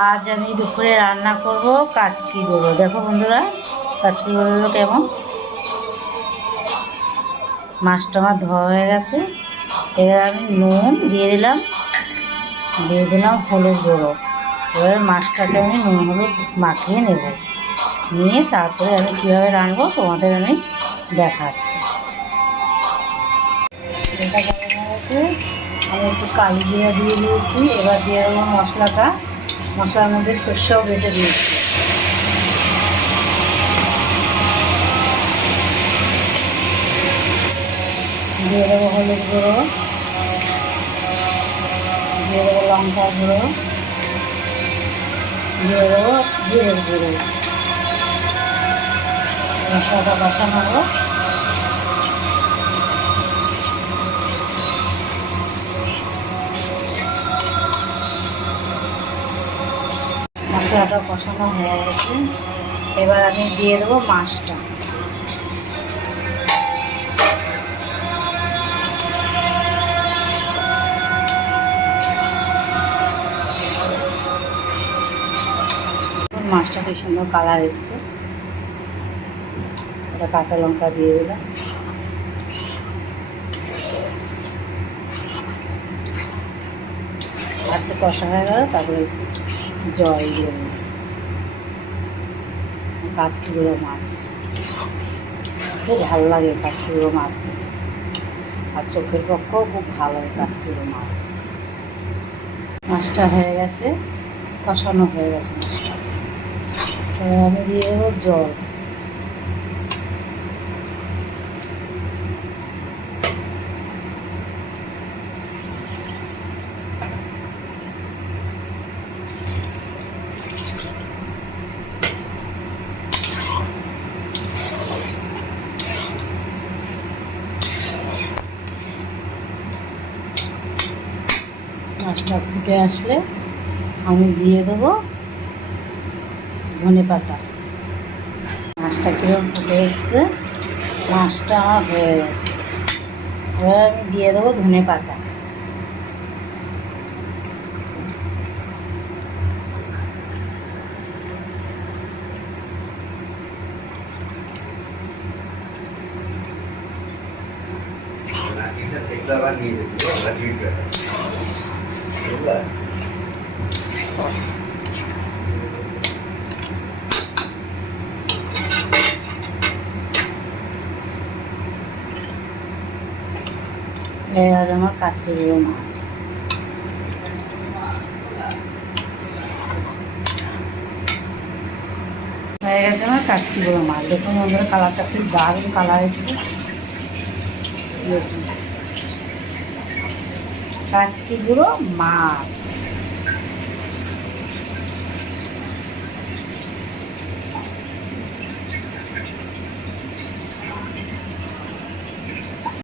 আজ আমি দুপুরে রান্না করব কাচকি গুঁড়ো দেখো বন্ধুরা, কাচকি গুঁড়োগুলো কেমন? মাছটা আমার ধোয়া হয়ে গেছে। এবার আমি নুন দিয়ে দিলাম দিয়ে দিলাম হলুদ গুঁড়ো। এবার মাছটাকে আমি নুন হলুদ মাখিয়ে নেব। নিয়ে তারপরে আমি কীভাবে রান্নবো তোমাদের আমি দেখাচ্ছি। এটা কেমন হয়ে গেছে। আমি একটু কালি জিরা দিয়ে দিয়েছি। এবার দিয়ে দেবো মশলাটা। মশলার মধ্যে সর্ষেও বেটে দিয়েছি। দিয়ে দেবো হলুদ গুঁড়ো। দিয়ে দেবো লঙ্কার গুঁড়ো। দিয়ে দেবো জিরের গুঁড়ো। মশলাটা বসানো হবে মশলাটা কষানো হয়ে গেছে। এবার আমি দিয়ে দেবো মাছটা। মাছটা কি সুন্দর কালার এসছে। এটা কাঁচা লঙ্কা দিয়ে দিলাম। কষা হয়ে গেল, তারপরে জল দিয়ে দিলাম কাঁচকিগুলো মাছ। খুব ভালো লাগে কাঁচকিগুলো মাছ আর চোখের পক্ষেও খুব ভালো কাঁচকিগুলো মাছ। মাছটা হয়ে গেছে, কষানো হয়ে গেছে মাছটা। আমি দিয়ে জল। মাছটা ফুটে আসলে আমি দিয়ে দেবো ধনে পাতা। মাছটা কীরকম ফুটে এসছে? মাছটা হয়ে গেছে। এবার আমি দিয়ে দেবো ধনে পাতা। সেটা বুঝলা আজ আমার কাচকিগুলো মাছ হয়ে গেছে আমার মাছ দেখুন বন্ধুরা কালারটা খুব দারুণ কালার এসেছে। কাচকি গুঁড়ো মাছ।